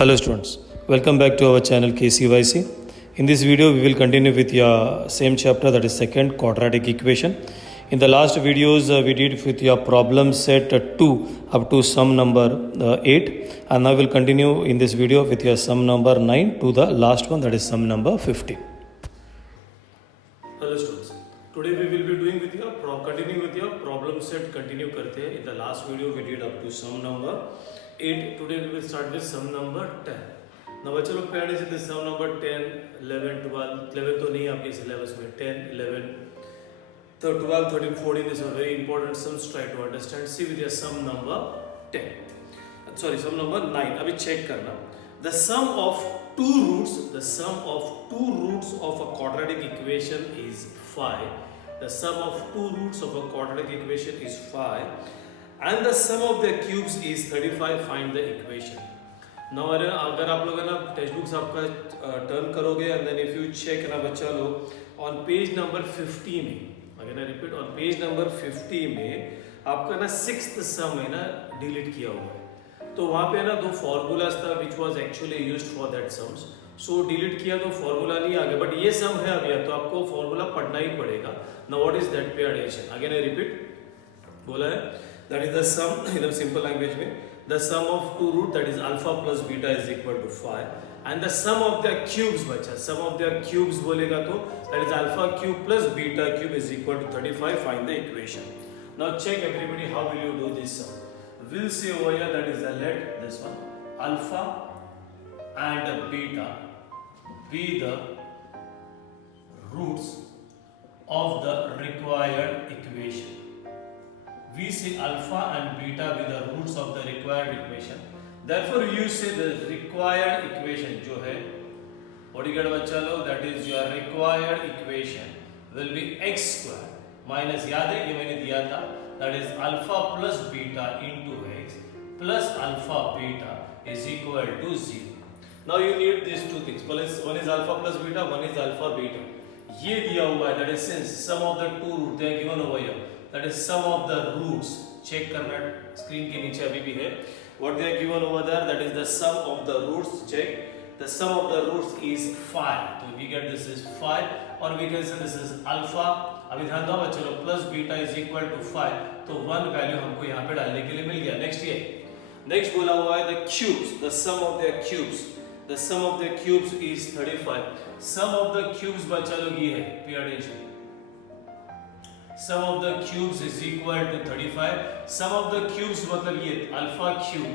Hello students, welcome back to our channel KCYC. In this video we will continue with your same chapter, that is second quadratic equation. In the last videos we did with your problem set 2 up to sum number 8, and now we will continue in this video with your sum number 9 to the last one, that is sum number 15. Hello students, today we will be doing with your continue with your problem set continue karte hain. In the last video we did up to sum number 8. Today we will start with sum number 10. Now बच्चे लोग पहले से this sum number 10, 11, 12, 11 तो नहीं आपके syllabus में 10, 11, तो 12, 13, 14 these are very important sums. Try to understand. See with your sum number 10. Sorry, sum number 9. अभी check करना. The sum of two roots of a quadratic equation is 5. The sum of two roots of a quadratic equation is 5. And the sum of their cubes is 35. Find the equation. Now अगर आप लोग ना text books आपका turn करोगे and then if you check ना बच्चा लोग on page number 50 में, अगर ना रिपीट on page number 50 में आपका ना सिक्स्थ सम है ना डिलीट किया हुआ है, तो वहाँ पे ना दो फॉर्मूलाज था which was actually used for that sums. So delete किया तो फॉर्मूला नहीं आ गया, बट ये सम है अभी, तो आपको फॉर्मूला पढ़ना ही पड़ेगा. Now what is that? पे एडिशन अगेन आई रिपीट बोला है, that is the sum एकदम सिंपल लैंग्वेज में, the sum of two root that is alpha plus beta is equal to 5, and the sum of their cubes बचा, sum of their cubes बोलेगा तो that is alpha cube plus beta cube is equal to 35. Find the equation. Now check everybody, how will you do this sum? We'll say over here that is let this one alpha and beta be the roots of the required equation. We say alpha and beta be the roots of the required equation. Therefore, you say the required equation जो है, what you get बच्चा लोग, that is your required equation will be x square minus, याद है ये मैंने दिया था, that is alpha plus beta into x plus alpha beta is equal to 0. Now you need these two things. One is alpha plus beta, one is alpha beta. ये दिया हुआ है, that is since sum of the two roots they are given over here. That is sum of the roots. Check करना screen के नीचे अभी भी है. What they are given over there, that is the sum of the roots. Check. The sum of the roots is 5. So we get this is 5, or we can say this is alpha. अभी ध्यान दो बच्चों, plus beta is equal to 5. तो 1 value हमको यहाँ पे डालने के लिए मिल गया. Next ये. Next बोला हुआ है the cubes. The sum of their cubes. The sum of their cubes is 35. Sum of the cubes बच्चा लोग ये है. Pay attention. Sum of the cubes is equal to 35. Sum of the cubes मतलब ये alpha cube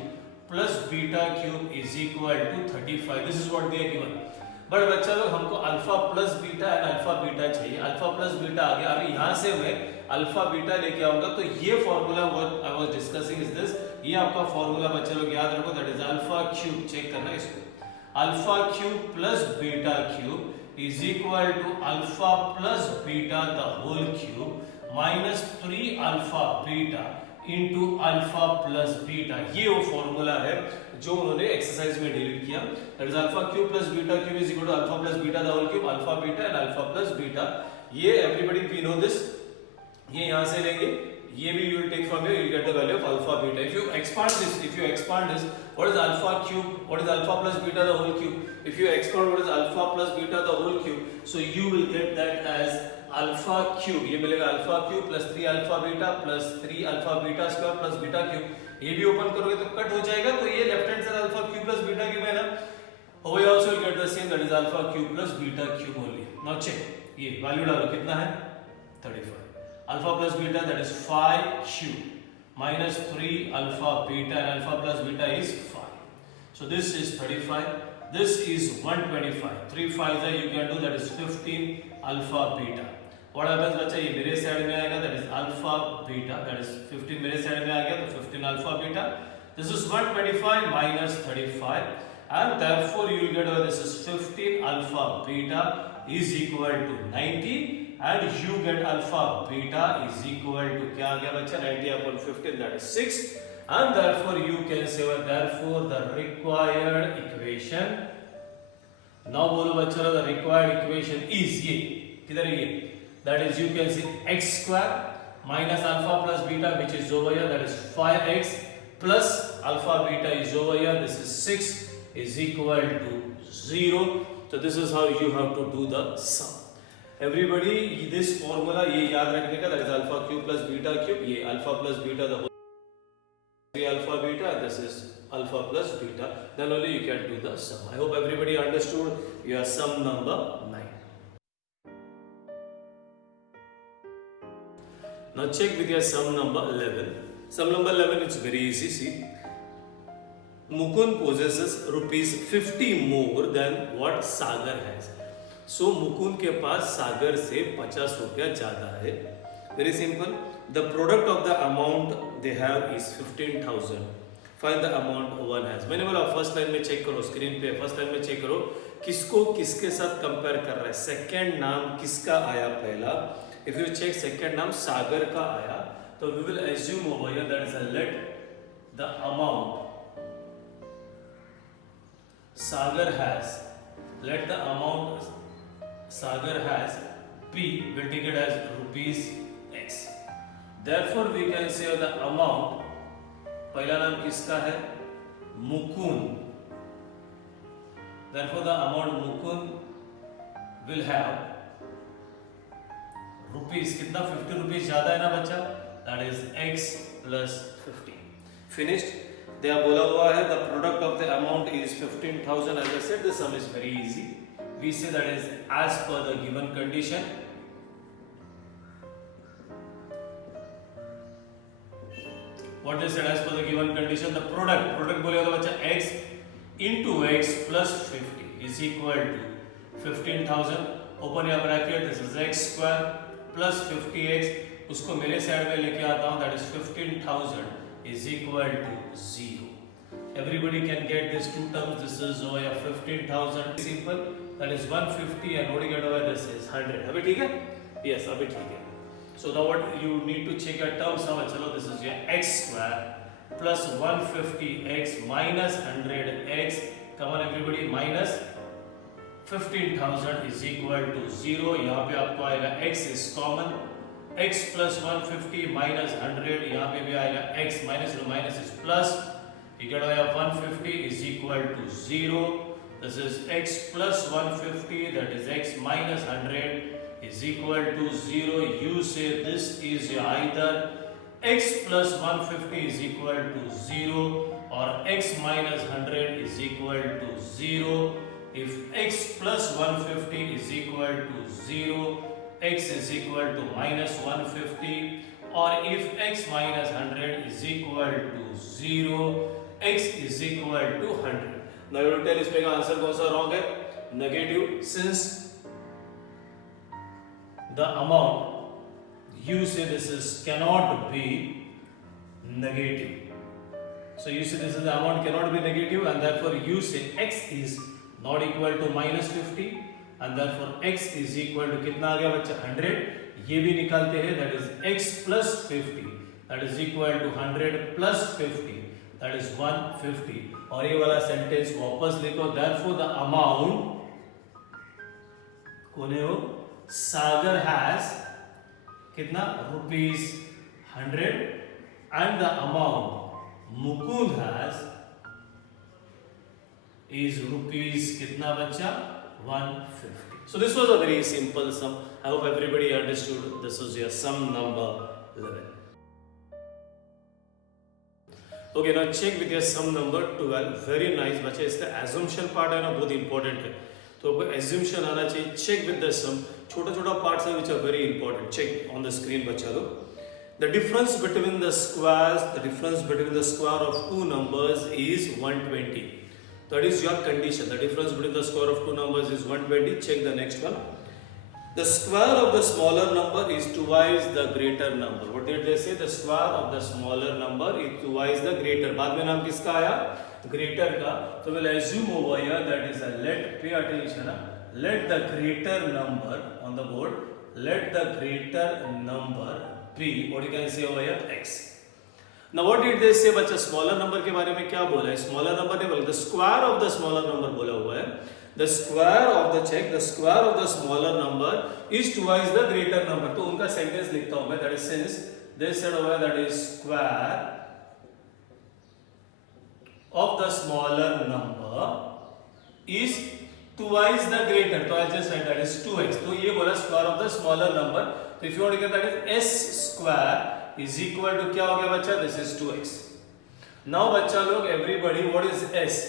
plus beta cube is equal to 35. This is what they are given. But बच्चा लोग हमको alpha plus beta and alpha beta चाहिए. Alpha plus beta आ गया. अगर यहाँ से मैं alpha beta लेके आऊँगा तो ये formula what I was discussing is this. ये आपका formula बच्चा लोग याद रखो, that is alpha cube. check करना इसको. Alpha cube plus beta cube is equal to alpha plus beta the whole cube minus 3 alpha beta into alpha plus beta. ये वो फॉर्मूला है जो उन्होंने एक्सरसाइज में डिलीट किया. That is alpha cube plus beta cube is equal to alpha plus beta the whole cube, alpha beta and alpha plus beta. ये everybody we know this. ये यहां से लेंगे, ये भी you will take from here, you will get the value of alpha beta. If you expand this, what is alpha cube, what is alpha plus beta the whole cube? If you expand what is alpha plus beta the whole cube, so you will get that as alpha cube. ये मिलेगा alpha cube plus 3 alpha beta plus 3 alpha beta square plus beta cube. ये भी open करोगे तो cut हो जाएगा, तो ये left hand side alpha cube plus beta cube है ना. over here also you get the same, that is alpha cube plus beta cube only. now check, ये वैल्यू डालो कितना है 35. alpha plus beta that is 5 cube minus 3 alpha beta and alpha plus beta is 5. So this is 35. This is 125. 3 5s you can do, that is 15 alpha beta. What happens बच्चा, ये मेरे side में आएगा, that is alpha beta, that is 15 मेरे side में आ गया तो 15 alpha beta. This is 125 minus 35, and therefore you will get this is 15 alpha beta is equal to 90, and you get alpha beta is equal to क्या आ गया बच्चा 90 upon 15, that is 6, and therefore you can say therefore the required equation. now बोलो बच्चा the required equation is ये किधर है ये, that is you can see x square minus alpha plus beta which is over here, that is 5x plus alpha beta is over here, this is 6 is equal to 0. So this is how you have to do the sum. Everybody, this formula ये याद रखने का, that is alpha cube plus beta cube, ये alpha plus beta the whole 3 alpha beta, this is alpha plus beta, then only you can do the sum. I hope everybody understood your sum number 9. Now check with your sum number 11. Sum number 11, it's very easy. See, Mukund possesses rupees 50 more than what Sagar has. So Mukund के पास सागर से 50 रुपया ज्यादा है. Very simple. The product of the amount they have is 15,000. Find the amount one has. मैंने बोला first line में check करो, screen पे फर्स्ट लाइन में चेक करो किसको किसके साथ कंपेयर कर रहा है. सेकंड नाम किसका आया पहला. If you check सेकंड नाम सागर का आया, तो we will assume over here that is a let the amount Sagar has, let the amount Sagar has P, we'll take it as rupees X. Therefore we can say the amount, पहला नाम किसका है, Mukund. Therefore the amount Mukund will have rupees, कितना 50 rupees ज्यादा है ना बच्चा, that is X plus 50. Finished. they have बोला हुआ है the product of the amount is 15,000. as I said, the sum is very easy. We say that is as per the given condition. What they said as per the given condition, the product बोलेगा तो बच्चा x into x plus 50 is equal to 15,000. open your bracket, this is x square plus 50x. उसको मेरे side में लेके आता हूँ, that is 15,000 is equal to 0. Everybody can get these two terms. This is over 15,000. Simple. That is 150 and what do you get over this is 100. अभी ठीक है? Yes, अभी ठीक है. So now what you need to check your terms. समझ चलो, this is your x square plus 150x minus 100x. Come on everybody, minus 15,000 is equal to 0. यहाँ पे आपको आएगा x is common. x plus 150 minus 100. यहाँ पे भी आएगा x minus is plus. You get over 150 is equal to 0. This is x plus 150, that is x minus 100 is equal to 0. You say this is either x plus 150 is equal to 0 or x minus 100 is equal to 0. If x plus 150 is equal to 0, x is equal to minus 150, or if x minus 100 is equal to 0, x is equal to 100. Now you will tell इसमें का answer कौन सा wrong है, negative. Since the amount you say this is cannot be negative, so you say this is the amount cannot be negative, and therefore you say x is not equal to minus 50, and therefore x is equal to कितना आ गया बच्चा 100. ये भी निकालते हैं, that is x plus 50, that is equal to 100 plus 50, that is 150. और ये वाला सेंटेंस वापस लिखो. therefore the amount कौन है वो, सागर has कितना rupees 100 and the amount Mukund has is rupees कितना बच्चा 150. So this was a very simple sum. I hope everybody understood. This was your sum number 11. Okay, now check with your sum number 12. Very nice बच्चे. इसका assumption part है ना, बहुत important है, तो आपको assumption आना चाहिए. Check with the sum. छोटा छोटा parts हैं which are very important. Check on the screen बच्चा लो. The difference between the squares, the difference between the square of two numbers is 120. That is your condition. The difference between the square of two numbers is 120. Check the next one. The square of the smaller number is twice the greater number. What did they say? The square of the smaller number is twice the greater. बाद में नाम किसका आया? Greater का. So we'll assume over here that is a let. Pay attention. Let the greater number on the board. Let the greater number be. What you can say over here? X. Now what did they say बच्चा? Smaller number के बारे में क्या बोला है? Smaller number नहीं बोला. The square of the smaller number बोला हुआ है. The square of the check, the square of the smaller number is twice the greater number. तो उनका sentence लिखता हूँ मैं. That is since they said over that is square of the smaller number is twice the greater, तो I just write that is 2x. तो ये बोला square of the smaller number, तो if you want to get that is s square is equal to क्या हो गया बच्चा, this is 2x. Now बच्चा लोग everybody what is s?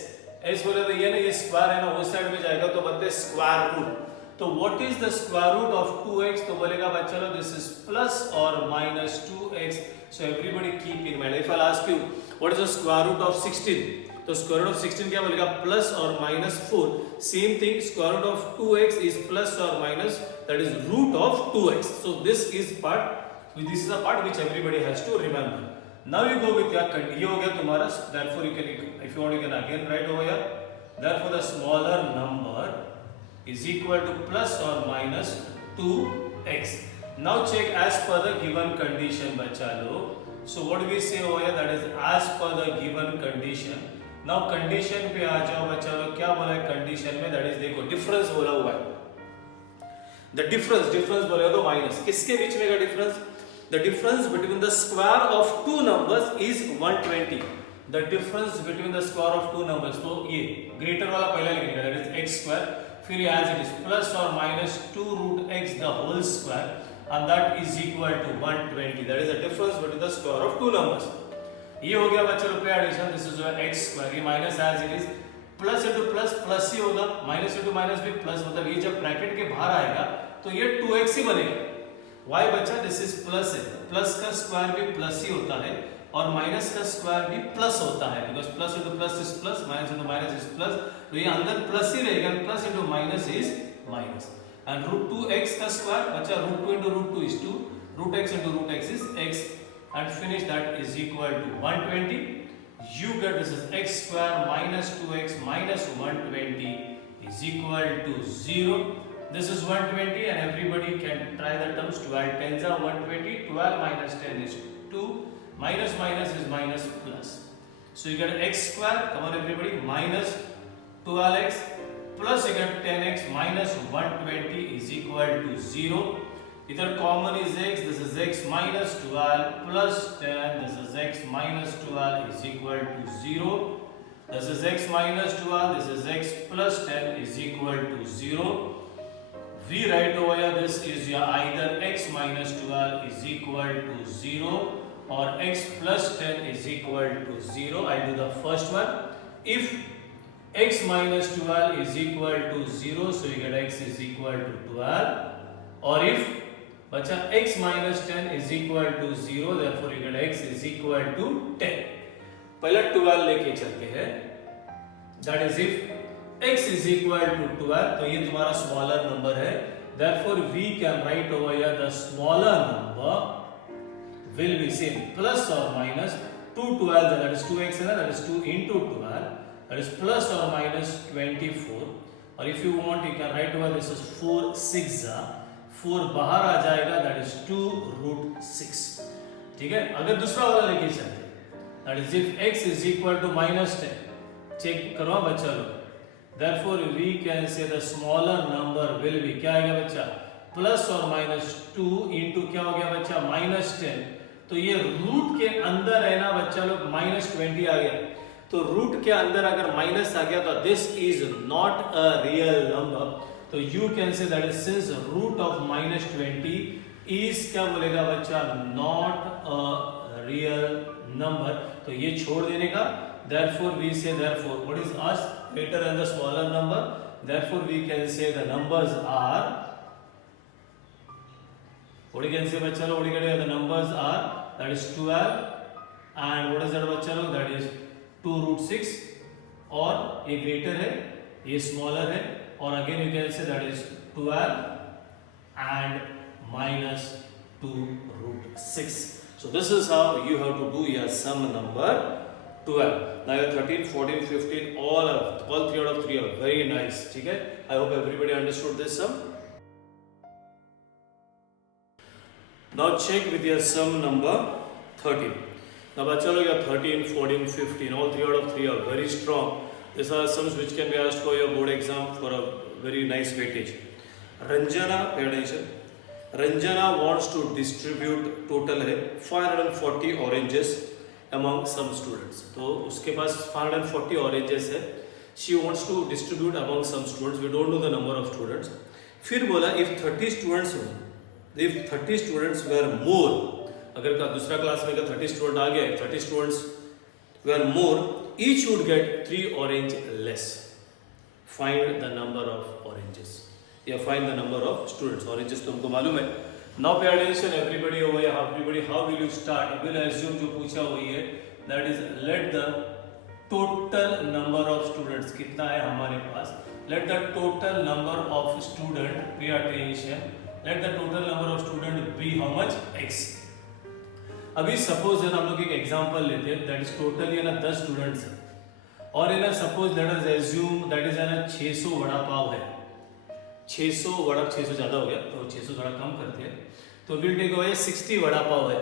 s बोले तो ये ना ये स्क्वायर है ना उस साइड में जाएगा तो बनते स्क्वायर रूट. तो what is the square root of 2x? तो बोलेगा बच्चा लोग this is plus or minus 2x. So everybody keep in mind. If I'll ask you what is the square root of 16? तो स्क्वायर रूट ऑफ 16 क्या बोलेगा, plus और minus 4. Same thing square root of 2x is plus और minus that is root of 2x. So this is a part which everybody has to remember. Now you go with your, ये हो गया तुम्हारा. Therefore you can, if you want you can again write over here. Therefore the smaller number is equal to plus और minus 2x. Now check as per the given condition बच्चा लोग. So what we say over here that is as per the given condition. Now condition पे आ जाओ बच्चा लोग. क्या बोला है कंडीशन में, दैट इज देखो डिफरेंस बोला हुआ है. द डिफरेंस बोलेगा तो माइनस. किसके बीच में का difference? The difference between the square of two numbers is 120. The difference between the square of two numbers. तो ये ग्रेटर वाला पहला लिखेगा दैट इज x स्क्वायर, फिर एज इट इज प्लस और minus 2 root x the whole square and that is equal to 120. That is the difference between the square of two numbers. ये हो गया बच्चा लोग addition. This is x square, ये minus as it is, plus into plus plus ही होगा, minus into minus भी plus, मतलब ये जब ब्रैकेट के बाहर आएगा तो ये 2x ही बनेगा. y बच्चा दिस इज प्लस है, प्लस का स्क्वायर भी प्लस ही होता है और माइनस का स्क्वायर भी प्लस होता है, because plus into plus is plus, minus into minus is plus. तो ये अंदर प्लस ही रहेगा, plus into minus is minus. And root 2x का स्क्वायर बच्चा root 2 into root 2 is 2, root x into root x is x. And finish that is equal to 120. You get this is x square minus 2x minus 120 is equal to 0. This is 120 and everybody can try the terms. 12 tens are 120. 12 minus 10 is 2. Minus minus is minus plus. So you get x square, come on everybody, minus 12x plus you get 10x minus 120 is equal to 0. इधर common is x, this is x minus 12 plus 10, this is x minus 12 is equal to 0. This is x minus 12, this is x plus 10 is equal to 0. We write over here this is your either x minus 12 is equal to 0 or x plus 10 is equal to 0. I'll do the first one. If x minus 12 is equal to 0, so you get x is equal to 12. Or if बच्चा x minus 10 is equal to 0, therefore you get x is equal to 10. पहला 12 लेके चलते हैं. That is if x is equal to 12, तो ये तुम्हारा smaller number है. Therefore we can write over here the smaller number will be same plus or minus 2 12, that is 2x है ना, that is 2 into 12, that is plus or minus 24. और if you want you can write over this is 4 6 4 बाहर आ जाएगा, that is 2 root 6. ठीक है. अगर दूसरा वाला लेके चलते हैं, that is if x is equal to minus 10. Check करो बच्चा लोग. Therefore we can say the smaller number will be, क्या आएगा बच्चा, प्लस और माइनस 2 इंटू क्या हो गया बच्चा माइनस 10. तो ये रूट के अंदर है ना बच्चा लोग, माइनस 20 आ गया. तो रूट के अंदर अगर माइनस आ गया तो this is not a real number. तो you can say that is since root of minus 20 is क्या बोलेगा बच्चा, not a real number. तो ये छोड़ देने का. Therefore we say therefore what is us greater than the smaller number. Therefore we can say the numbers are, what you can say बच्चा लोग, what you can say the numbers are that is 12 and what is that बच्चा लोग, that is 2 root 6. और ये greater है, ये smaller है. और again you can say that is 12 and minus 2 root 6. So this is how you have to do your sum number 12. Now your 13, 14, 15 all 3 out of 3 are very nice. ठीक है. I hope everybody understood this sum. Now check with your sum number 13. Now बच्चा लोग 13, 14, 15 all 3 out of 3 are very strong. These are sums which can be asked for your board exam for a very nice weightage. Ranjana, pay attention. Ranjana wants to distribute total है 540 oranges among some students. तो उसके पास 540 oranges है. She wants to distribute among some students, we don't know the number of students. फिर बोला if 30 students were मोर, अगर का दूसरा क्लास में 30 स्टूडेंट आ गया, 30 students were more, each would get 3 orange less. Find the number of oranges या find the number of students. Oranges तो हमको मालूम है। Now pay attention everybody over, everybody how will you start? Will assume जो पूछा हुई है that is let the total number of students कितना है हमारे पास। Let the total number of student, pay attention, let the total number of student be how much? x। अभी suppose हम लोग एक एग्जांपल लेते हैं, दैट इज टोटल ये ना 10 स्टूडेंट्स है और ये ना suppose let us assume that is ना 600 वड़ा पाव है। 600 वड़ा, 600 ज्यादा हो गया तो 600 थोड़ा कम करते हैं, तो will take away 60 vada pav है।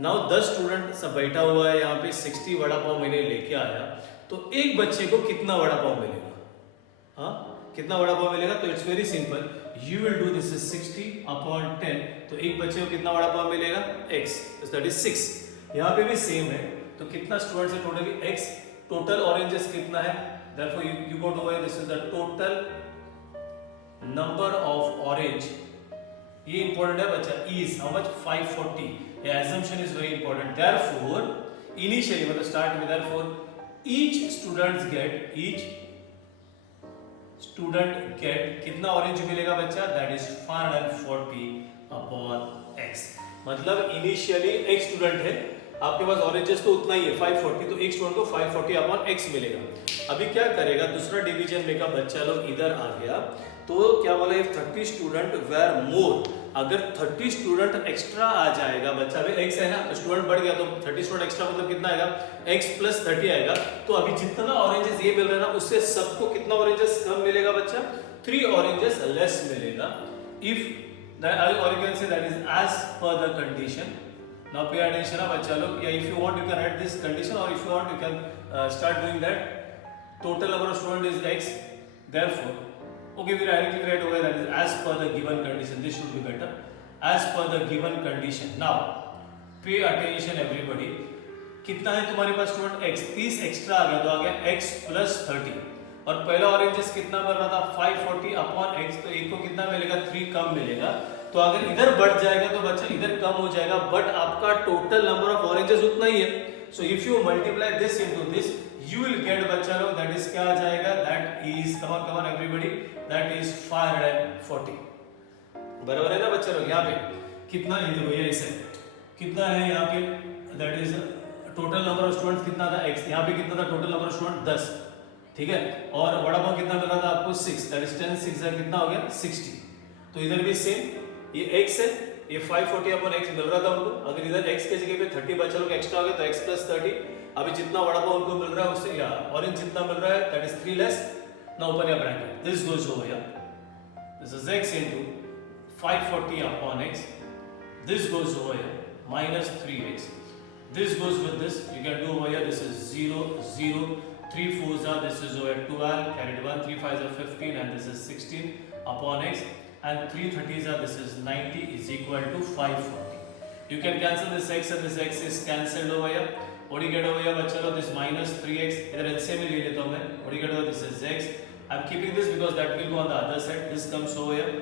नाउ 10 स्टूडेंट सब बैठा हुआ है यहाँ पे, 60 वड़ा पाव मैंने लेके आया, तो एक बच्चे को कितना वड़ा पाव मिलेगा? हाँ, कितना वड़ा पाव मिलेगा? तो it's very simple, you will do this is 60 upon 10, तो एक बच्चे को कितना वड़ा पाव मिलेगा? x, that is 6। यहाँ पे भी सेम है, तो कितना स्टूडेंट्स है टोटली? x। टोटल ऑरेंजेस कितना है? therefore you go to where this is the total number of orange, ये इंपॉर्टेंट है बच्चा, is how much? 540। ये assumption is very important। therefore initially मतलब start में therefore each student get कितना orange मिलेगा बच्चा? That is 540 upon x। मतलब इनिशियली एक स्टूडेंट है, आपके पास ऑरेंजेस तो उतना ही है 540, तो एक स्टूडेंट को 540 अपॉन x मिलेगा। अभी क्या करेगा, दूसरा डिवीजन में का बच्चा लोग इधर आ गया, तो क्या बोला, इफ 30 स्टूडेंट वेर मोर, अगर 30 स्टूडेंट एक्स्ट्रा आ जाएगा बच्चा, अभी x है ना, तो स्टूडेंट बढ़ गया तो 30 स्टूडेंट एक्स्ट्रा मतलब कितना आएगा? x प्लस 30 आएगा। तो अभी जितना ऑरेंजेस ये मिल रहा है ना, उससे सबको कितना ऑरेंजेस कम मिलेगा बच्चा? 3 ऑरेंजेस लेस मिलेगा। If or you can say that is as per the condition। now pay attention ना बच्चा लोग, या if you want you can write this condition, or if you want you can start doing that total number of student is x, therefore okay we directly write over that is as per the given condition, this should be better, as per the given condition। now pay attention everybody, कितना है तुम्हारे पास student? x, 30 extra आ गया तो आ गया x plus 30, और पहला oranges कितना मिल रहा था? 540 अपॉन x, तो एक को कितना मिलेगा? 3 कम मिलेगा। तो अगर इधर बढ़ जाएगा तो बच्चा इधर कम हो जाएगा, बट आपका टोटल नंबर ऑफ ऑरेंजेस उतना ही है। So if you multiply this into this, you will gate बच्चा लोग, दैट इज क्या आ जाएगा? That is come on everybody, that is 540। बराबर है ना बच्चा लोग? यहाँ पे कितना, ये देखो ये ऐसे कितना है यहाँ पे, that is total number of students कितना था? x। यहाँ पे कितना था टोटल नंबर ऑफ स्टूडेंट? 10, ठीक है। और वड़ा पाव कितना मिल रहा था आपको? 6, दैट इज 10 6 कितना हो गया? 60। तो इधर भी सेम, ये x है, ये 540 अपॉन x मिल रहा था उनको, अगर इधर x के जगह पे 30 बचा लोग एक्स्ट्रा हो गया तो x प्लस 30। अभी जितना वड़ा पाव उनको मिल रहा है उससे या ऑरेंज जितना मिल रहा है that is 3 less. Now open your bracket, this goes over here, this is x into 540 upon x, this goes over here minus 3x, this goes with this, you can do over here, this is 0 0, 3 4s are, this is over 12, carried 1, 3 5s are 15, and this is 16 upon x, and 3 30s are, this is 90 is equal to 540. You can cancel this x and this x is cancelled over here. What do you get over here बच्चा लोग? This minus 3x, इधर LCM में ले लेता हूँ मैं। What do you get over? This is x. I'm keeping this because that will go on the other side. This comes over here,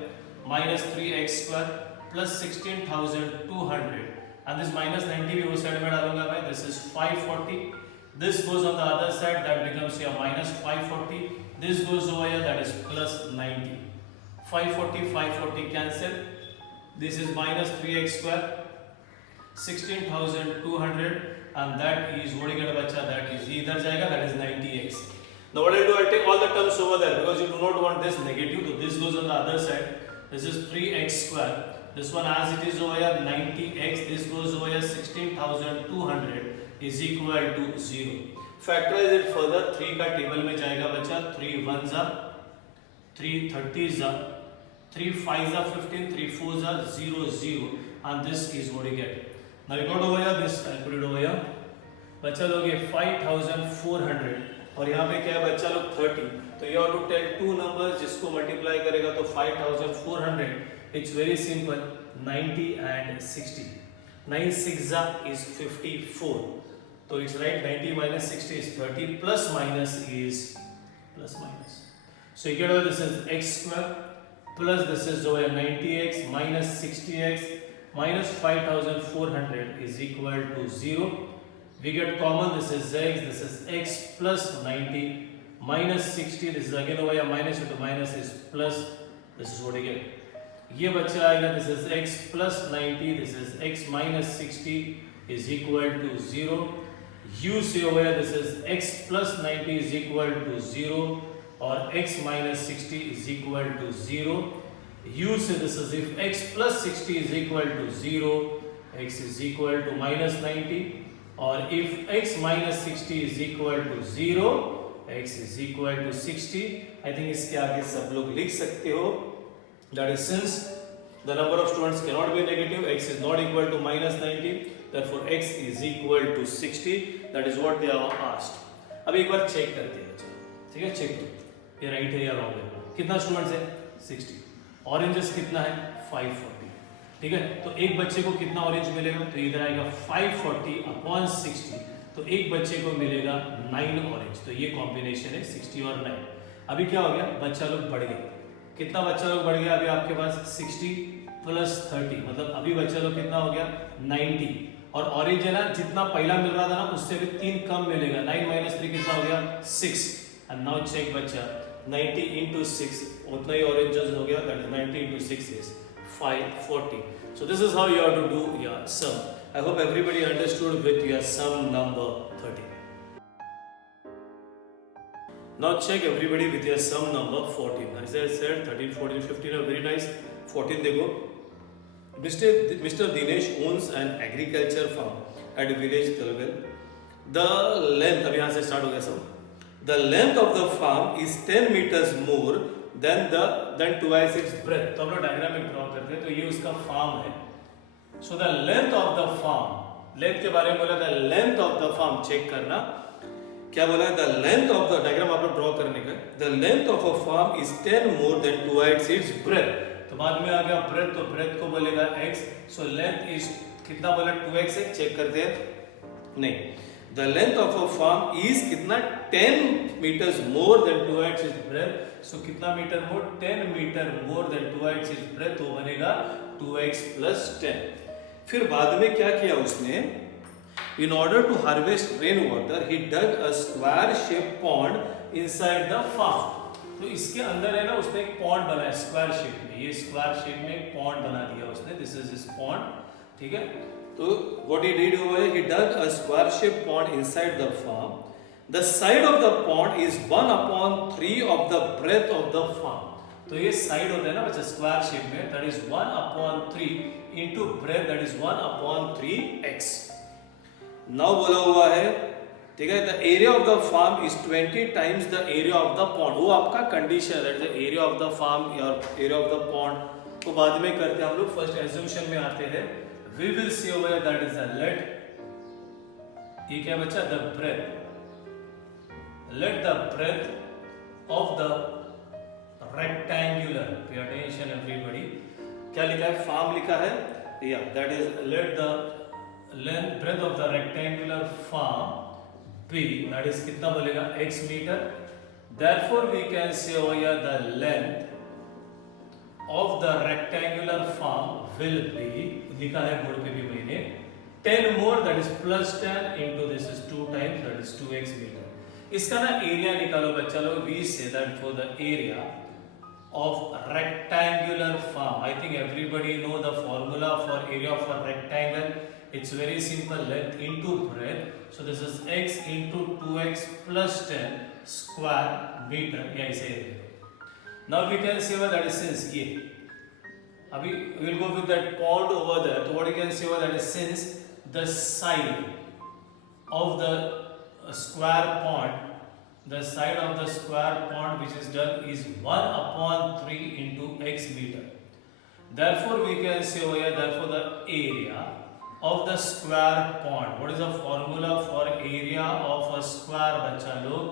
minus 3x square plus 16,200. And this minus 90 भी उस side में डालूंगा मैं, this is 540, this goes on the other side, that becomes here minus 540, this goes over here, that is plus 90, 540 cancel, this is minus 3x square, 16,200, and that is what you get बच्चा, that is इधर जाएगा, that is 90x। Now what I'll do, I'll take all the terms over there because you do not want this negative, so this goes on the other side, this is 3x square, this one as it is over here 90x, this goes over here 16,200 is equal to 0. Factorize it further, 3 का table में जाएगा बच्चा, 3 1s are, 3 30s are, 3 5s are 15, 3 4s are 0 0, and this is what you get. Now you got over here this, I'll put it over here, बच्चा लोग ये 5,400 और यहाँ पे क्या है बच्चा लोग 30, तो you have to tell two numbers जिसको multiply करेगा तो 5,400, it's very simple, 90 and 60, 9 6 is 54, so it's right, 90 minus 60 is 30, plus minus is plus minus. So you get over this is x square plus this is over 90x minus 60x minus 5400 is equal to 0. We get common, this is x plus 90 minus 60, this is again over here minus into minus is plus, this is what you get. ये बच्चा आएगा, this is x plus 90, this is x minus 60 is equal to 0. You see over here, this is x plus 90 is equal to 0 or x minus 60 is equal to 0. You say this is if x plus 60 is equal to 0, x is equal to minus 90, or if x minus 60 is equal to 0, x is equal to 60. I think इसके आगे सब लोग लिख सकते हो. That is since the number of students cannot be negative, x is not equal to minus 90, therefore x is equal to 60. That is what they are asked. अब एक बार check करते हैं बच्चों, ठीक है, चेक करो ये राइट है या रॉन्ग है. कितना स्टूडेंट्स है? 60. ऑरेंजेस कितना है? 540. ठीक है, तो एक बच्चे को कितना ऑरेंज मिलेगा? तो इधर आएगा 540 अपॉन 60, तो एक बच्चे को मिलेगा 9 ऑरेंज. तो ये कॉम्बिनेशन है 60 और 9. अभी क्या हो गया? बच्चा लोग बढ़ गए. कितना बच्चा लोग बढ़ गया? अभी आपके पास 60 प्लस 30, मतलब अभी बच्चा लोग कितना हो गया? 90. और ऑरेंज है ना, जितना पहला मिल रहा था ना उससे भी 3 कम मिलेगा. 9 माइनस 3 कितना हो गया? 6. एंड नाउ चेक बच्चा, 90 into 6 उतना ही ऑरेंजेस हो गया. That is 90 into 6 is 540. So this is how you have to do your sum. I hope everybody understood with your sum number 13. Now check everybody with your sum number 14. As I said, 13, 14, 15 are very nice. 14 देखो. Mr. Dinesh owns an agriculture farm at village Talwell. The length, अभी यहाँ से start हो गया सब. The length of the farm is 10 meters more than twice its breadth. तो हम लोग डायग्राम में ड्रॉ करते हैं. तो ये उसका फार्म है. So the length of the farm, length के बारे में बोला था. length of the farm check करना. क्या बोला है? The length of the diagram आप लोग ड्रॉ करने का. The length of a farm is 10 more than twice its breadth. तो बाद में आ गया breadth, तो breadth को बोलेगा x. So length is कितना बोला? 2x है. चेक करते हैं. नहीं, the length of a farm is कितना? 10 meters more than twice its breadth. So कितना metre more? 10 metre more than twice its breadth. तो बनेगा 2x plus 10. फिर बाद में क्या किया उसने? In order to harvest rainwater, he dug a square-shaped pond inside the farm. तो इसके अंदर है ना, उसने एक pond बनाया स्क्वायर शेप में. ये स्क्वायर शेप में एक pond बना दिया उसने. This is his pond. ठीक है. तो what he did over here, he dug a square-shaped pond inside the farm. The side of the pond is 1/3 of the breadth of the farm. तो ये साइड होता है ना बच्चा स्क्वायर शेप में. That is 1/3 into breadth, that is 1/3x. Now बोला हुआ है, ठीक है, the area of the farm is 20 times the area of the pond. वो आपका कंडीशन है, the area of the farm or area of the pond. तो बाद में करते हैं हम लोग. फर्स्ट assumption में आते हैं. We will see over here that is a let. ये क्या बच्चा? The breadth. Let the breadth of the rectangular. Pay attention everybody. क्या लिखा है? Farm लिखा है. Yeah, that is let the breadth of the rectangular farm be, that is कितना बोलेगा? x meter. Therefore we can say over here the length of the rectangular farm will be, लिखा है board पे भी मैंने, 10 more, that is plus 10 into this is 2 times, that is 2x meter. इसका ना area निकालो बच्चा लोग. We say that for the area of rectangular farm, I think everybody know the formula for area of a rectangle. It's very simple, length into breadth. So this is x into 2x plus 10 square meter. Yeah, I say it. Now we can say that is since ये. अभी we will go with that pond over there. So what you can say that is since the side of the square pond, the side of the square pond which is done is 1/3 into x meter. Therefore we can say over here, therefore the area of the square pond. What is the formula for area of a square बच्चा लोग?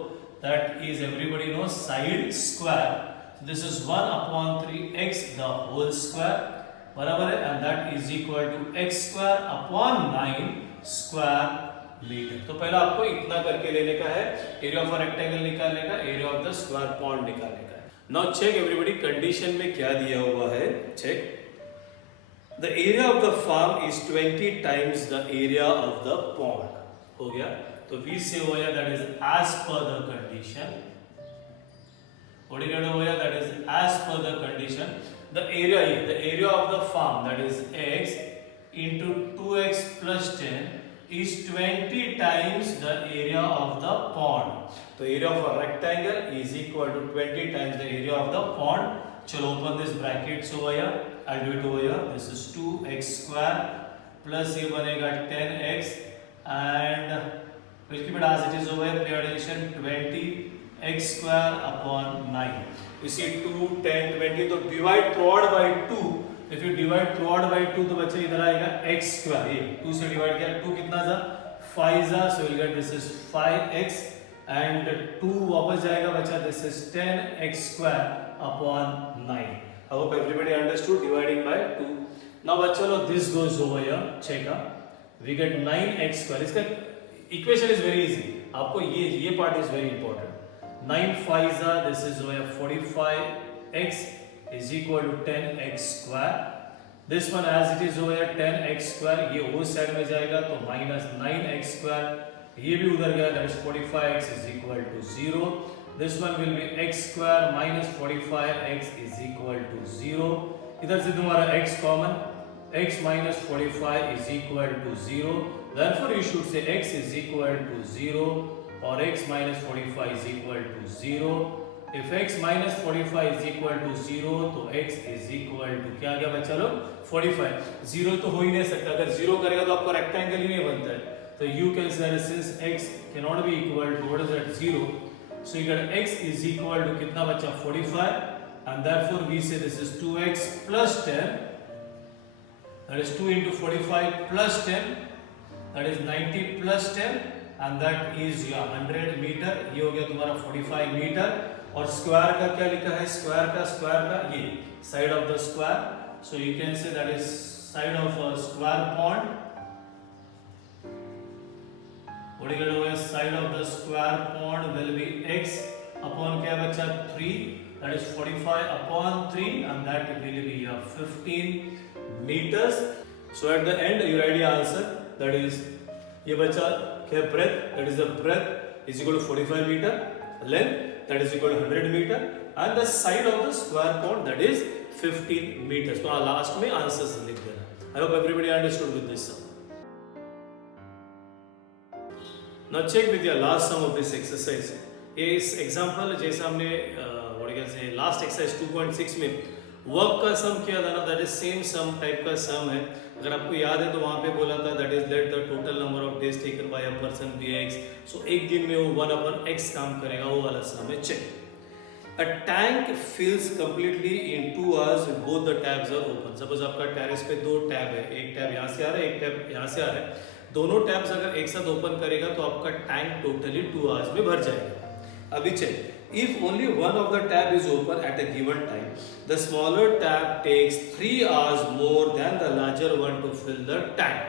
That is everybody knows side square. So this is 1/3 x the whole square. बराबर है, and that is equal to x square upon 9 square metre. तो पहले आपको इतना करके लेने का है, एरिया ऑफ रेक्टेंगल निकालने का, area of the square pond निकालने का है। नाउ चेक एवरीबॉडी, कंडीशन में क्या दिया हुआ है, check. The area of the farm is 20 times the area of the pond. हो गया, तो वी से हो गया that is as per the condition. What is over here? That is as per the condition. The area here, the area of the farm, that is x into 2x plus 10 is 20 times the area of the pond. So area of a rectangle is equal to 20 times the area of the pond. Chalo open this brackets over here. I'll do it over here. This is 2x square plus ये बनेगा 10x and we'll keep it as it is over here. Pay attention, 20 x square upon 9. You see 2, 10, 20, तो divide throughout by 2. If you divide throughout by 2 तो बच्चे इधर आएगा x square, ये 2 से divide किया, 2 कितना था 5 था, so you'll get this is 5x and 2 वापस जाएगा बच्चा, this is 10x square upon 9. I hope everybody understood dividing by 2. Now बच्चों लो this goes over here, check up. We get 9x square. इसका equation is very easy. आपको ये part is very important. 9 5s are, this is where 45x is equal to 10x square. This one as it is over here 10x square, ये उस side में जाएगा तो minus 9x square, ये भी उधर गया, that is 45x is equal to 0. This one will be x square minus 45x is equal to 0. इधर से तुम्हारा x common, x minus 45 is equal to 0. Therefore you should say x is equal to 0. और x minus 45 is equal to 0. If x minus 45 is equal to 0 तो x is equal to क्या क्या बच्चा लोग 45. 0 तो हो ही नहीं सकता, अगर 0 करेगा तो आपका रेक्टेंगल ही नहीं बनता है, तो you can say since x cannot be equal to what is that 0, so you get x is equal to कितना बच्चा 45 and therefore we say this is 2x plus 10, that is 2 into 45 plus 10, that is 90 plus 10 and that is your 100 metre, ये हो गया तुम्हारा 45 metre. और square का क्या लिखा है, स्क्वायर का ये side of the square, so you can say that is side of a square pond. What is it, side of the square pond will be x upon क्या बच्चा 3, that is 45 upon 3 and that will be your 15 meters. So at the end your idea answer, that is ये बच्चा क्या breadth, that is the breadth is equal to 45 meter, length that is equal to 100 meter and the side of the square pond that is 15 meters. तो last में answers लिख देना. I hope everybody understood with this sum. Now check with your last sum of this exercise. इस example जैसे हमने what you can say last exercise 2.6 में work का sum किया था ना, that is same sum type का सम है। अगर आपको याद है तो वहां पे बोला था that is let the total number of days taken by a person B X, so एक दिन में वो 1/x काम करेगा, वो वाला सम है। Check a tank fills completely in 2 hours with both the tabs are open. Suppose आपका टेरेस पे 2 टैब है, एक टैब यहाँ से आ रहा है, एक टैब यहाँ से आ रहा है, दोनों टैब्स अगर एक साथ ओपन करेगा तो आपका टैंक टोटली 2 hours में भर जाएगा। अभी check, if only one of the tab is open at a given time, the smaller tab takes 3 hours more than the larger one to fill the tank.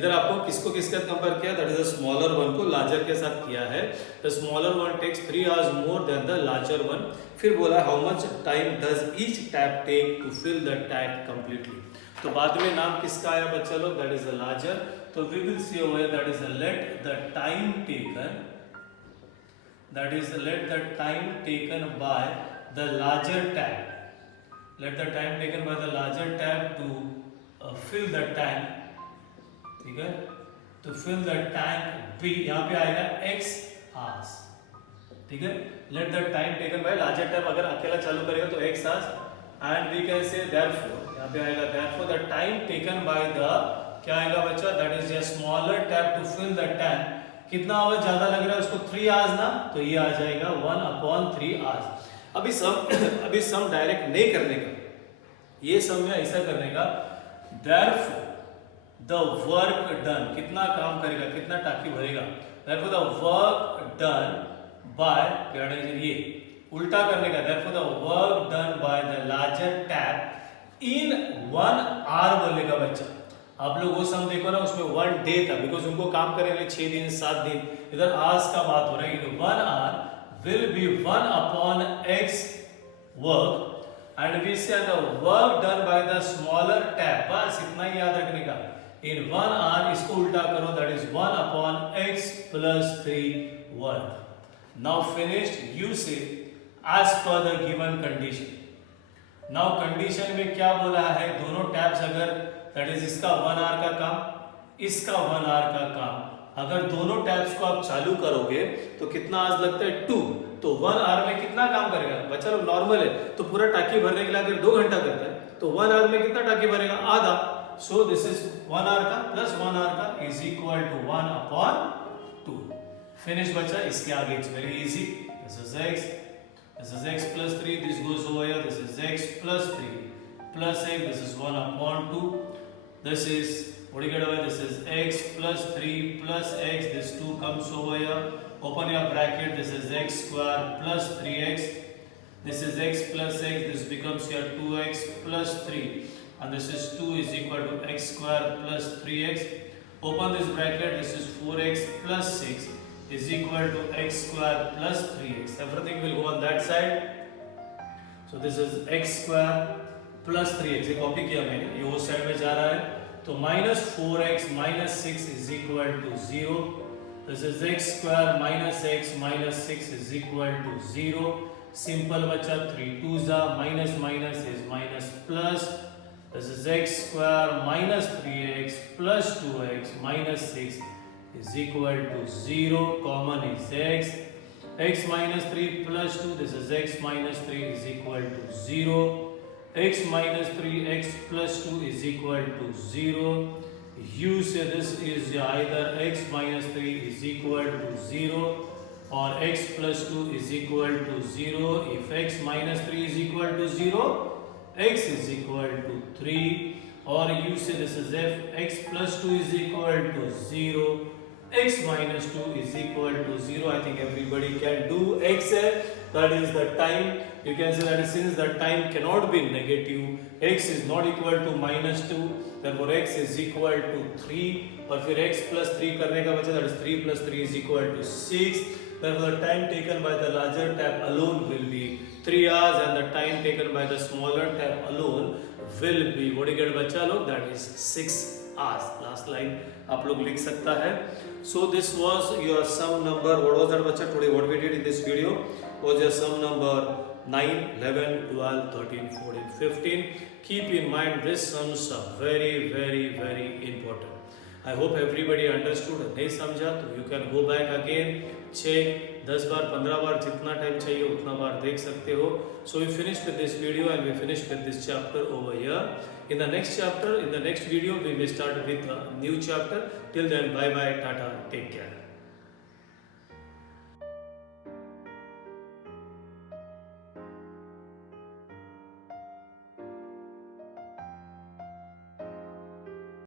इधर आपको किसको किसके साथ कंपेयर किया, that is the smaller one को larger के साथ किया है। The smaller one takes 3 hours more than the larger one. फिर बोला how much time does each tap take to fill the tank completely. तो बाद में नाम किसका आया बच्चा लोग, दैट इज द लार्जर। तो we will see over that is let the time taken, that is let the time taken by the larger tab, let the time taken by the larger tab to fill the tank, ठीक है, to fill the tank b, यहाँ पे आएगा x hours, ठीक है। let the time taken by larger tab अगर अकेला चालू करेगा तो x hours and we can say therefore, यहाँ पे आएगा therefore the time taken by the क्या आएगा बच्चा, that is a smaller tab to fill the tank, कितना आवर ज्यादा लग रहा है उसको 3 hours ना, तो ये आ जाएगा 1/3 hours। अभी सम डायरेक्ट नहीं करने का, ये सम में ऐसा करने का, therefore the work done, कितना काम करेगा, कितना टाकी भरेगा, therefore the work done by, ये उल्टा करने का, therefore the work done by the larger tab in 1 hour बोलेगा बच्चा। आप लोग वो सम देखो ना, उसमें 1 डे था, बिकॉज उनको काम करने के लिए 6 दिन 7 दिन, इधर आवर्स का बात हो रहा है। 1 hour will be 1 upon x work and we say the work done by the smaller tab, बस इतना ही याद रखने का। in 1 hour इसको उल्टा करो, that is 1 upon x plus 3 work. Now finished, you say as per the given condition. Now condition में क्या बोला है, दोनों टैब्स अगर दैट इज इसका 1 आवर का काम, इसका 1 आवर का काम, अगर दोनों टैब्स को आप चालू करोगे तो कितना आवर्स लगता है 2, तो 1 आवर में कितना काम करेगा बच्चा लोग, नॉर्मल है तो पूरा टाकी भरने के लिए अगर 2 घंटा करता है तो 1 आवर में कितना टाकी भरेगा, आधा। सो दिस इज 1 आवर का प्लस 1 आवर का is equal to 1 upon 2। Finish बच्चा, इसके आगे it's very easy, this is x plus 3, this goes over here, this is x plus 3 plus x, this is 1 upon 2, this is, what do you get over, this is x plus 3 plus x, this 2 comes over here, open your bracket, this is x square plus 3x, this is x plus x, this becomes here 2x plus 3, and this is 2 is equal to x square plus 3x, open this bracket, this is 4x plus 6 is equal to x square plus 3x. Everything will go on that side. So this is x square plus 3x. ये copy किया मैंने, ये वो side में जा रहा है, तो minus 4x minus 6 is equal to 0. This is x square minus x minus 6 is equal to 0. Simple बच्चा, 3 2s are minus minus is minus plus. This is x square minus 3x plus 2x minus 6 is equal to 0, common is x, x minus 3 plus 2, this is x minus 3 is equal to 0, x minus 3 x plus 2 is equal to 0, you say this is either x minus 3 is equal to 0 or x plus 2 is equal to 0, if x minus 3 is equal to 0, x is equal to 3, or you say this is f x plus 2 is equal to 0, x minus 2 is equal to 0. I think everybody can do x, that is the time. You can say that since the time cannot be negative, x is not equal to minus 2, therefore x is equal to 3, और फिर x plus 3 करने का बचा, that is 3 plus 3 is equal to 6, therefore the time taken by the larger tab alone will be 3 hours and the time taken by the smaller tab alone will be, what do you get बच्चा लोग, that is 6 hours. Last line आप लोग लिख सकता है. So this was your sum number, what was that बच्चा, today what we did in this video was your sum number 9, 11, 12, 13, 14, 15. Keep in mind these sums are very very very important. I hope everybody understood. नहीं समझा तो you can go back again, check 10 बार 15 बार जितना time चाहिए उतना बार देख सकते हो. So we finished with this video and we finished with this chapter over here. In the next chapter, in the next video, we may start with a new chapter. Till then, bye bye, tata, take care.